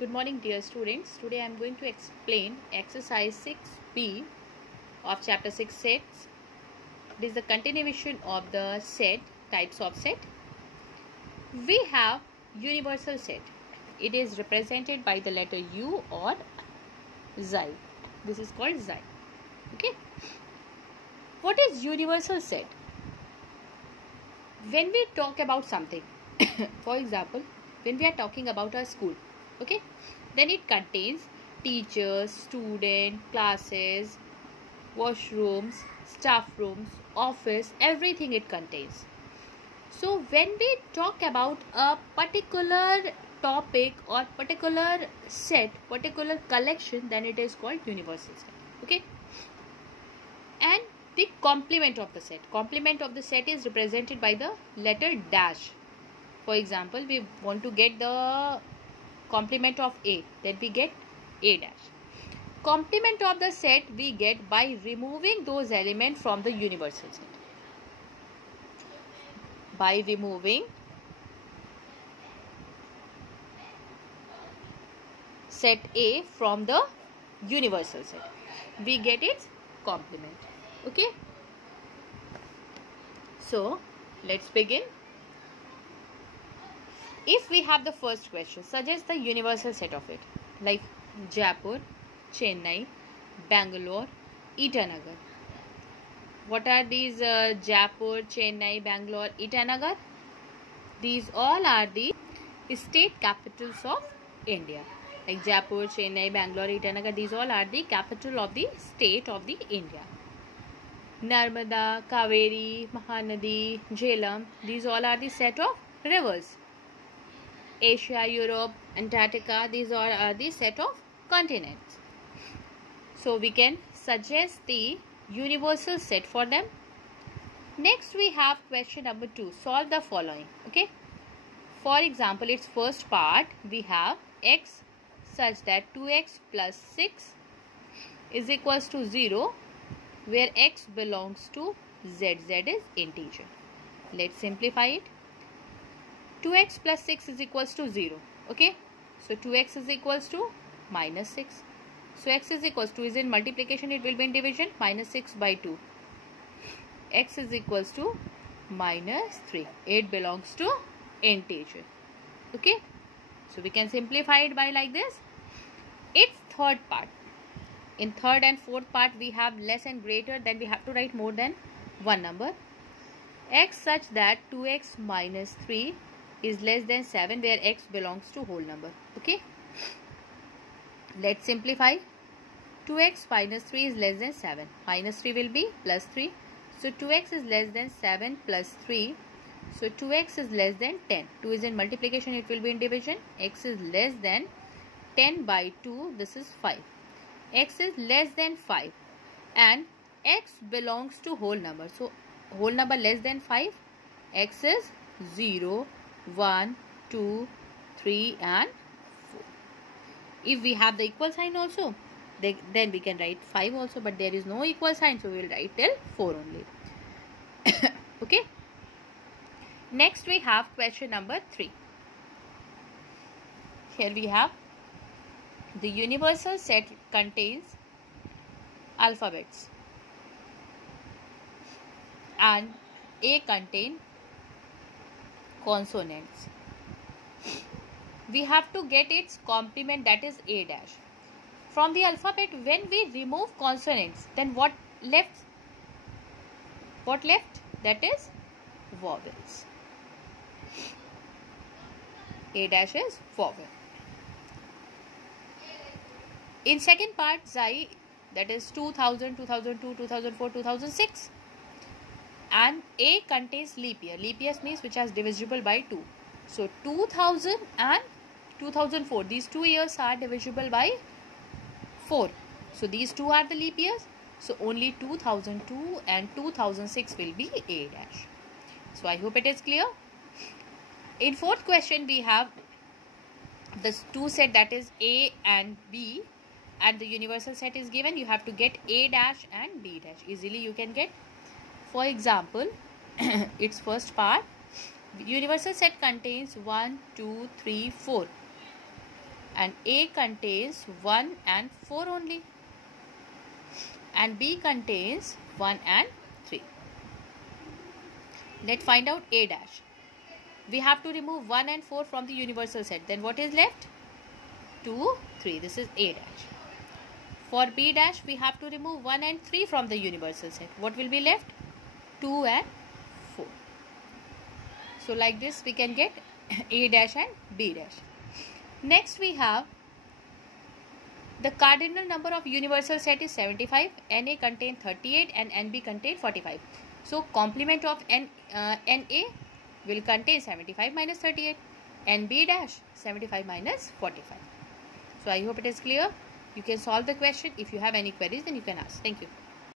Good morning, dear students. Today I am going to explain exercise 6b of chapter 6. It is the continuation of the set, types of set. We have universal set. It is represented by the letter U or xi. This is called xi. Okay. What is universal set? When we talk about something, for example, when we are talking about our school, okay, then it contains teachers, student, classes, washrooms, staff rooms, office, everything it contains. So when we talk about a particular topic or particular set, particular collection, then it is called universal set. Okay. And the complement of the set. Complement of the set is represented by the letter dash. For example, we want to get the complement of A, then we get A dash. Complement of the set we get by removing those elements from the universal set. By removing set A from the universal set, we get its complement. Okay. So, let's begin. If we have the first question, suggest the universal set of it, like Jaipur, Chennai, Bangalore, Itanagar. What are these Jaipur, Chennai, Bangalore, Itanagar? These all are the state capitals of India. Like Jaipur, Chennai, Bangalore, Itanagar, these all are the capital of the state of the India. Narmada, Kaveri, Mahanadi, Jhelum, these all are the set of rivers. Asia, Europe, Antarctica, these all are the set of continents. So we can suggest the universal set for them. Next we have question number 2. Solve the following. Okay. For example, its first part we have x such that 2x plus 6 is equals to 0, where x belongs to z. Z is integer. Let's simplify it. 2x plus 6 is equals to 0. Okay. So 2x is equals to minus 6. So x is equals to, is in multiplication, it will be in division, minus 6 by 2. X is equals to minus 3. 8 belongs to integer. Okay. So we can simplify it by like this. Its third part. In third and fourth part we have less and greater, then we have to write more than one number. X such that 2x minus 3 is less than 7, where x belongs to whole number. Okay. Let's simplify. 2x minus 3 is less than 7. Minus 3 will be plus 3. So 2x is less than 7 plus 3. So 2x is less than 10. 2 is in multiplication, it will be in division. X is less than 10 by 2. This is 5. X is less than 5. And x belongs to whole number. So whole number less than 5. X is 0, 1, 2, 3 and 4. If we have the equal sign also, then we can write 5 also, but there is no equal sign, so we will write till 4 only. Okay. Next we have question number 3. Here we have the universal set contains alphabets and A contain consonants. We have to get its complement, that is A dash. From the alphabet, when we remove consonants, then what left? What left? That is vowels. A dash is vowel. In second part, xi, that is 2000, 2002, 2004, 2006. And A contains leap year. Leap year means which is divisible by 2. So 2000 and 2004. These 2 years are divisible by 4. So these 2 are the leap years. So only 2002 and 2006 will be A dash. So I hope it is clear. In fourth question we have the two set, that is A and B, and the universal set is given. You have to get A dash and B dash. Easily you can get. For example, its first part, universal set contains 1, 2, 3, 4. and A contains 1 and 4 only, and B contains 1 and 3. Let's find out A dash. We have to remove 1 and 4 from the universal set. Then what is left? 2, 3. This is A dash. For B dash, we have to remove 1 and 3 from the universal set. What will be left? 2 and 4. So like this we can get A dash and B dash. Next we have the cardinal number of universal set is 75. NA contain 38 and NB contain 45. So complement of NA will contain 75 minus 38. NB dash 75 minus 45. So I hope it is clear. You can solve the question. If you have any queries, then you can ask. Thank you.